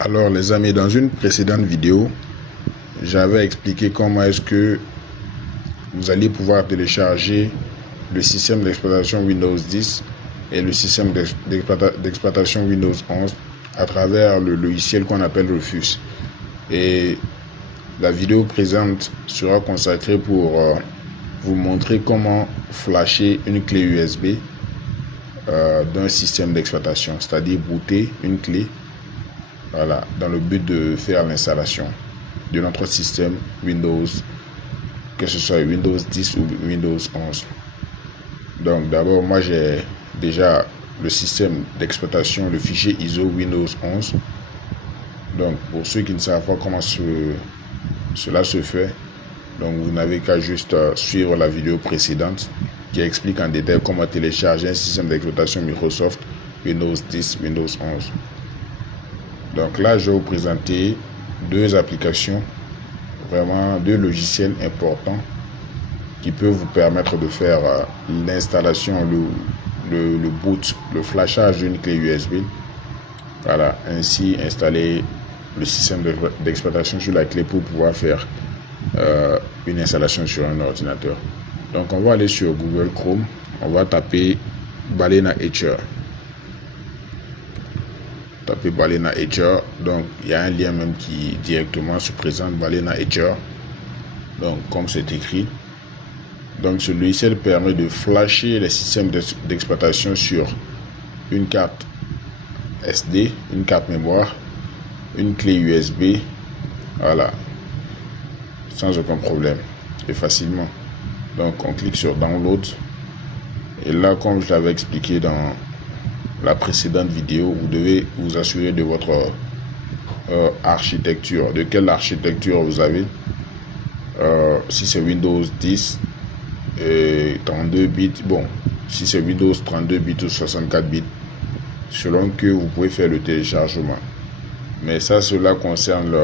Alors les amis, dans une précédente vidéo, j'avais expliqué comment est-ce que vous allez pouvoir télécharger le système d'exploitation Windows 10 et le système d'exploitation Windows 11 à travers le logiciel qu'on appelle Rufus. Et la vidéo présente sera consacrée pour vous montrer comment flasher une clé USB d'un système d'exploitation, c'est-à-dire booter une clé, voilà, dans le but de faire l'installation de notre système Windows, que ce soit Windows 10 ou Windows 11. Donc d'abord, moi j'ai déjà le système d'exploitation, le fichier ISO Windows 11. Donc pour ceux qui ne savent pas comment cela se fait, donc vous n'avez qu'à juste suivre la vidéo précédente qui explique en détail comment télécharger un système d'exploitation Microsoft Windows 10, Windows 11. Donc là, je vais vous présenter deux applications, vraiment deux logiciels importants qui peuvent vous permettre de faire l'installation, le boot, le flashage d'une clé USB. Voilà, ainsi installer le système d'exploitation sur la clé pour pouvoir faire une installation sur un ordinateur. Donc on va aller sur Google Chrome, on va taper Balena Etcher. Tapez Balena Etcher, donc il y a un lien même qui directement se présente, Balena Etcher. Donc comme c'est écrit, donc ce logiciel permet de flasher les systèmes d'exploitation sur une carte SD, une carte mémoire, une clé USB, voilà, sans aucun problème et facilement. Donc on clique sur Download et là, comme je l'avais expliqué dans la précédente vidéo, vous devez vous assurer de votre architecture, de quelle architecture vous avez. Si c'est Windows 10 et 32 bits, bon, si c'est Windows 32 bits ou 64 bits, selon que vous pouvez faire le téléchargement. Mais ça, cela concerne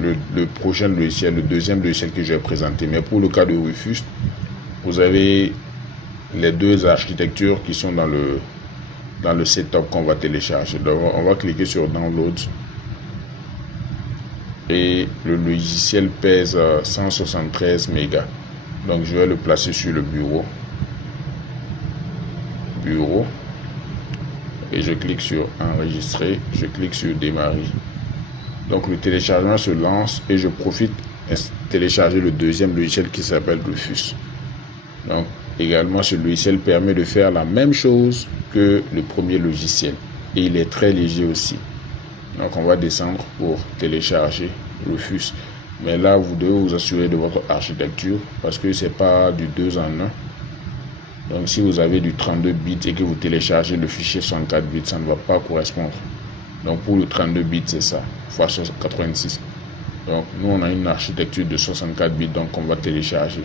le prochain logiciel, le deuxième logiciel que je vais présenter. Mais pour le cas de Rufus, vous avez les deux architectures qui sont dans le setup qu'on va télécharger. Donc on va cliquer sur Download et le logiciel pèse 173 mégas. Donc je vais le placer sur le bureau et je clique sur enregistrer, je clique sur démarrer. Donc le téléchargement se lance et je profite de télécharger le deuxième logiciel qui s'appelle Rufus. Donc également, ce logiciel permet de faire la même chose que le premier logiciel et il est très léger aussi. Donc on va descendre pour télécharger Rufus. Mais là, vous devez vous assurer de votre architecture parce que c'est pas du 2 en 1. Donc si vous avez du 32 bits et que vous téléchargez le fichier 64 bits, ça ne va pas correspondre. Donc pour le 32 bits, c'est ça, x 86. Donc nous, on a une architecture de 64 bits, donc on va télécharger.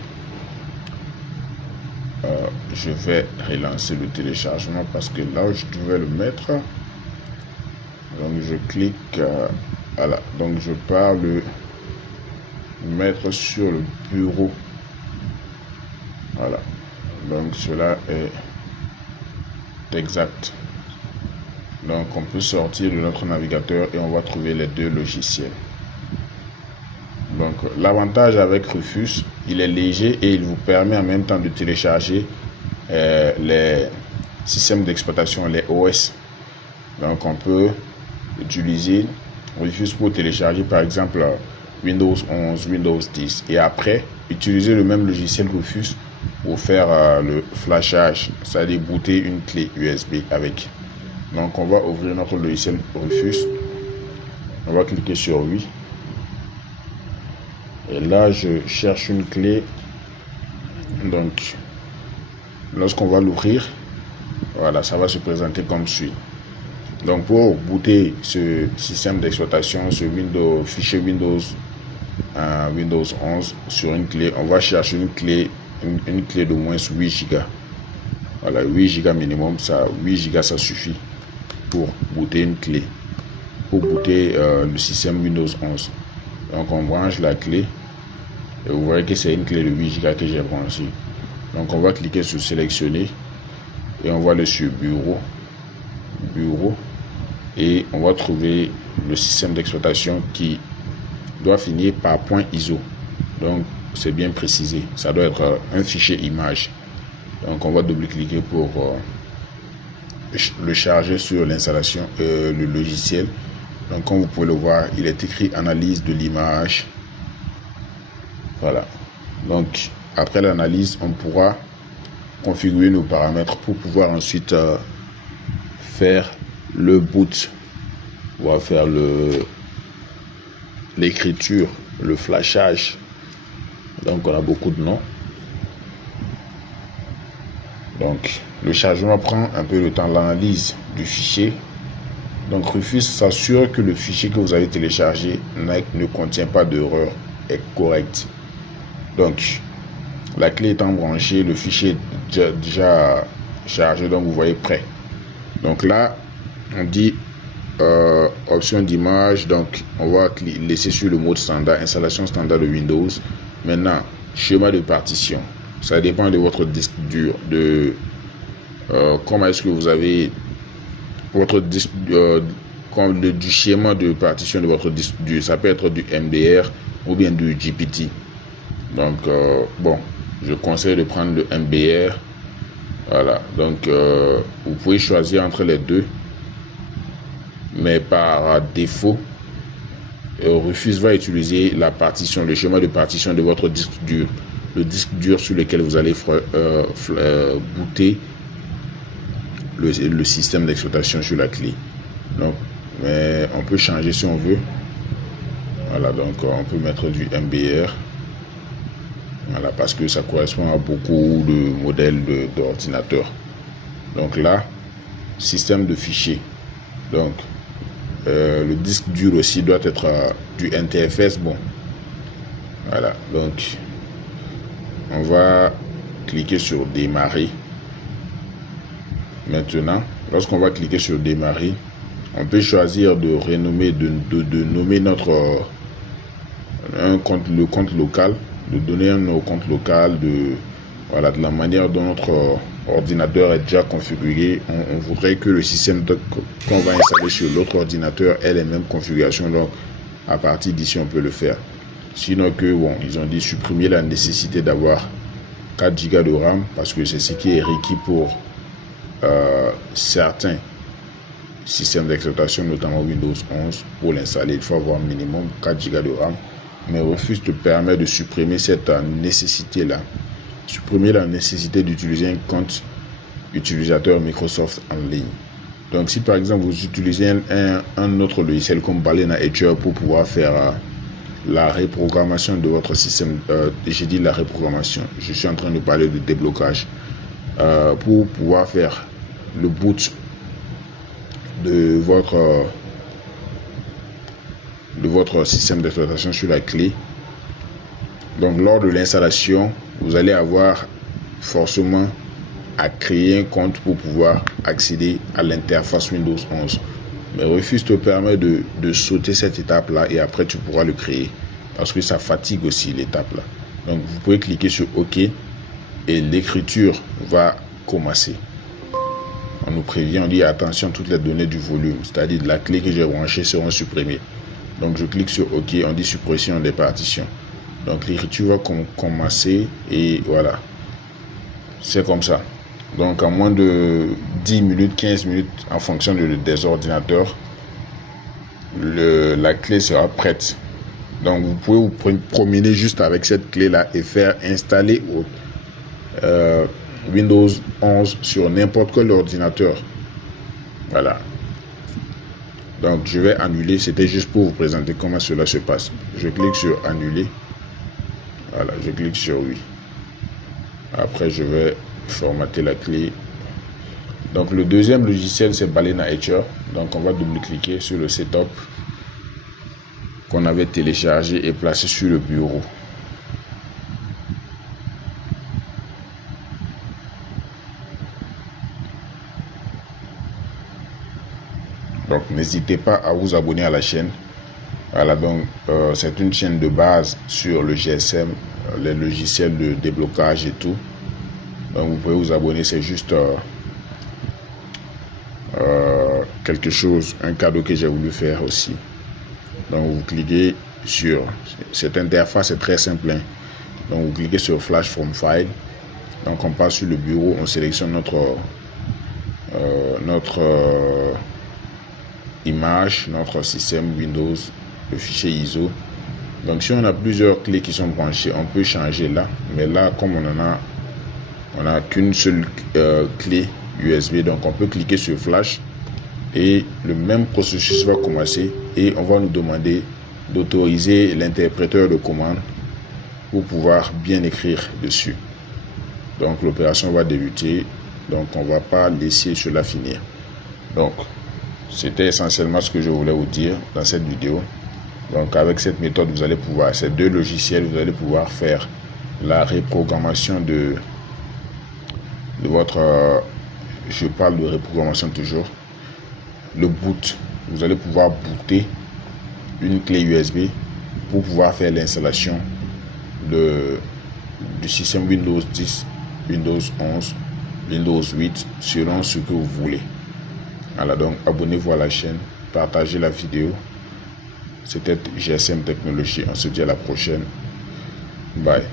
Je vais relancer le téléchargement parce que là où je devais le mettre, donc je clique, voilà, donc je pars le mettre sur le bureau, voilà, donc cela est exact. Donc on peut sortir de notre navigateur et on va trouver les deux logiciels. Donc l'avantage avec Rufus, il est léger et il vous permet en même temps de télécharger les systèmes d'exploitation, les OS. Donc on peut utiliser Rufus pour télécharger par exemple Windows 11, Windows 10 et après utiliser le même logiciel Rufus pour faire le flashage, c'est-à-dire booter une clé USB avec. Donc on va ouvrir notre logiciel Rufus, on va cliquer sur oui. Et là, je cherche une clé. Donc, lorsqu'on va l'ouvrir, voilà, ça va se présenter comme suit. Donc, pour booter ce système d'exploitation, ce fichier Windows 11 sur une clé, on va chercher une clé de moins 8 Go. Voilà, 8 Go minimum, 8 Go ça suffit pour booter une clé, pour booter le système Windows 11. Donc on branche la clé et vous voyez que c'est une clé de 8 Go que j'ai branchée. Donc on va cliquer sur sélectionner et on va aller sur bureau et on va trouver le système d'exploitation qui doit finir par .iso. Donc c'est bien précisé, ça doit être un fichier image. Donc on va double-cliquer pour le charger sur l'installation, le logiciel. Donc comme vous pouvez le voir, il est écrit analyse de l'image. Voilà. Donc après l'analyse, on pourra configurer nos paramètres pour pouvoir ensuite faire le boot. On va faire l'écriture, le flashage. Donc on a beaucoup de noms. Donc le chargement prend un peu de temps, l'analyse du fichier. Donc Rufus s'assure que le fichier que vous avez téléchargé ne contient pas d'erreur, est correct. Donc la clé étant branchée, le fichier est déjà chargé, donc vous voyez prêt. Donc là on dit option d'image, donc on va laisser sur le mode standard, installation standard de Windows. Maintenant schéma de partition, ça dépend de votre disque dur, de comment est-ce que vous avez votre disque du schéma de partition de votre disque dur. Ça peut être du MBR ou bien du GPT. Donc bon, je conseille de prendre le MBR. Voilà, donc vous pouvez choisir entre les deux, mais par défaut Rufus va utiliser la partition, le schéma de partition de votre disque dur, le disque dur sur lequel vous allez booter le système d'exploitation sur la clé. Donc mais on peut changer si on veut. Voilà, donc on peut mettre du MBR. Voilà, parce que ça correspond à beaucoup de modèles d'ordinateurs. Donc là, système de fichiers. Donc le disque dur aussi doit être du NTFS. Bon, voilà, donc on va cliquer sur démarrer. Maintenant, lorsqu'on va cliquer sur démarrer, on peut choisir de renommer, de nommer notre le compte local, de donner un compte local, de la manière dont notre ordinateur est déjà configuré. On voudrait que le système qu'on va installer sur l'autre ordinateur ait les mêmes configurations. Donc à partir d'ici on peut le faire. Sinon que bon, ils ont dit supprimer la nécessité d'avoir 4 Go de RAM, parce que c'est ce qui est requis pour certains systèmes d'exploitation, notamment Windows 11. Pour l'installer, il faut avoir minimum 4 Go de RAM. Mais Rufus te permet de supprimer cette nécessité là, supprimer la nécessité d'utiliser un compte utilisateur Microsoft en ligne. Donc si par exemple vous utilisez un autre logiciel comme Balena Etcher pour pouvoir faire la reprogrammation de votre système, j'ai dit la reprogrammation, je suis en train de parler de déblocage, pour pouvoir faire le boot de votre système d'exploitation sur la clé. Donc lors de l'installation, vous allez avoir forcément à créer un compte pour pouvoir accéder à l'interface Windows 11. Mais Rufus te permet de sauter cette étape là et après tu pourras le créer, parce que ça fatigue aussi l'étape là. Donc vous pouvez cliquer sur OK et l'écriture va commencer. On nous prévient, on dit attention, toutes les données du volume, c'est-à-dire de la clé que j'ai branchée, seront supprimées. Donc je clique sur OK, on dit suppression des partitions. Donc l'écriture va commencer et voilà. C'est comme ça. Donc en moins de 10 minutes, 15 minutes, en fonction des ordinateurs, la clé sera prête. Donc vous pouvez vous promener juste avec cette clé là et faire installer Windows 11 sur n'importe quel ordinateur. Voilà. Donc je vais annuler, c'était juste pour vous présenter comment cela se passe. Je clique sur annuler. Voilà, je clique sur oui. Après je vais formater la clé. Donc le deuxième logiciel c'est Balena Etcher. Donc on va double-cliquer sur le setup qu'on avait téléchargé et placé sur le bureau. Donc n'hésitez pas à vous abonner à la chaîne. Voilà, donc c'est une chaîne de base sur le GSM, les logiciels de déblocage et tout. Donc vous pouvez vous abonner, c'est juste quelque chose, un cadeau que j'ai voulu faire aussi. Donc vous cliquez sur cette interface, c'est très simple, hein. Donc vous cliquez sur Flash from File. Donc on passe sur le bureau, on sélectionne notre image, notre système Windows, le fichier ISO. Donc si on a plusieurs clés qui sont branchées, on peut changer là, mais là comme on a qu'une seule clé USB, donc on peut cliquer sur Flash et le même processus va commencer et on va nous demander d'autoriser l'interpréteur de commande pour pouvoir bien écrire dessus. Donc l'opération va débuter, donc on va pas laisser cela finir. Donc c'était essentiellement ce que je voulais vous dire dans cette vidéo. Donc avec cette méthode, vous allez pouvoir, ces deux logiciels, vous allez pouvoir faire la reprogrammation de votre, je parle de reprogrammation toujours, le boot. Vous allez pouvoir booter une clé USB pour pouvoir faire l'installation du système Windows 10, Windows 11, Windows 8, selon ce que vous voulez. Voilà, donc abonnez-vous à la chaîne, partagez la vidéo. C'était GSM Technologie. On se dit à la prochaine. Bye.